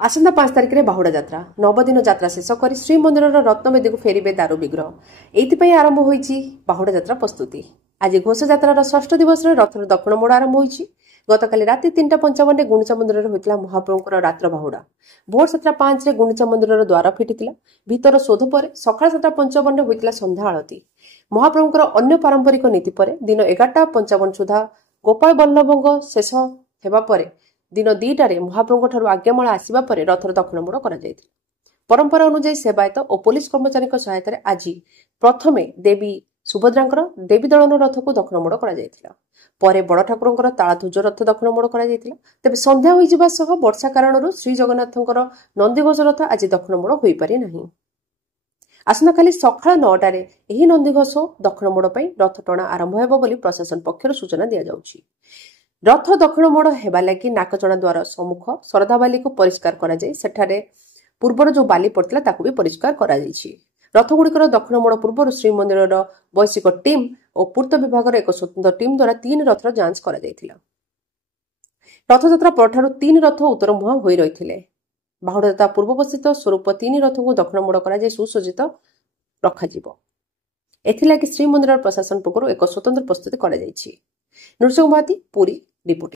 आसंता 5 तारिख में बाहुड़ा यात्रा 9 दिन यात्रा शेष कर श्रीमंदिर रत्नवेदी को फेरबे दारू विग्रह ये आरंभ हो बाहुड़ा यात्रा प्रस्तुति। आज घोष यात्रार षष्ठ दिवस रथर दक्षिण मोड़ आरंभ हो गतकाली राति 3:55 गुंडीचा मंदिर होता महाप्रभुंर रात्र बाहुड़ा। भोर 7:05 गुंडीचा मंदिर द्वार फिटिला। भीतर शोध पर सका 7:55 होता संध्या आलती। महाप्रभुंर अन्य पारंपरिक नीति पर दिन 11:55 सुधा गोपाल बल्लभ शेष होगा। दिन 2टार महाप्रभु आज्ञामाला आसवा पर रथर दक्षिण मोड़ कर परंपरा अनुसार सेवायत और पुलिस कर्मचारी सहायता आज प्रथमे देवी सुभद्रा देवी दलन रथ को दक्षिण मोड़ कर बड़ ठाकुर तालध्वज रथ दक्षिण मोड़ कर तेज संध्या हो वर्षा कारण श्री जगन्नाथर नंदीघोष रथ आज दक्षिण मोड़ हो पारि ना। आसंता काली सका 9टार यह नंदीघोष दक्षिण मोड़ पर रथ टणा आरंभ हो प्रशासन पक्षर सूचना दि जाउछि। रथ दक्षिण मोड़ हेबा लगी नाकचणा द्वार सम्मुख शरधा बाली को परिष्कार कर पूर्वर जो बाली पड़ता ताकू भी परिष्कार कर रथ गुड़िकर दक्षिण मोड़ पूर्व श्रीमंदिर वैश्विक टीम और पूर्त विभाग एक स्वतंत्र टीम द्वारा 3 रथर जांच कर रथयात्रा पर 3 रथ उत्तर मुहां हो रही। बाहुड़ा यात्रा पूर्ववस्थित स्वरूप 3 रथ को दक्षिण मोड़ कर सुसज्जित रखा एथिलागि श्रीमंदिर प्रशासन पक्षर एक स्वतंत्र प्रस्तुति कर। नृसिंह महाती, पुरी रिपोर्ट।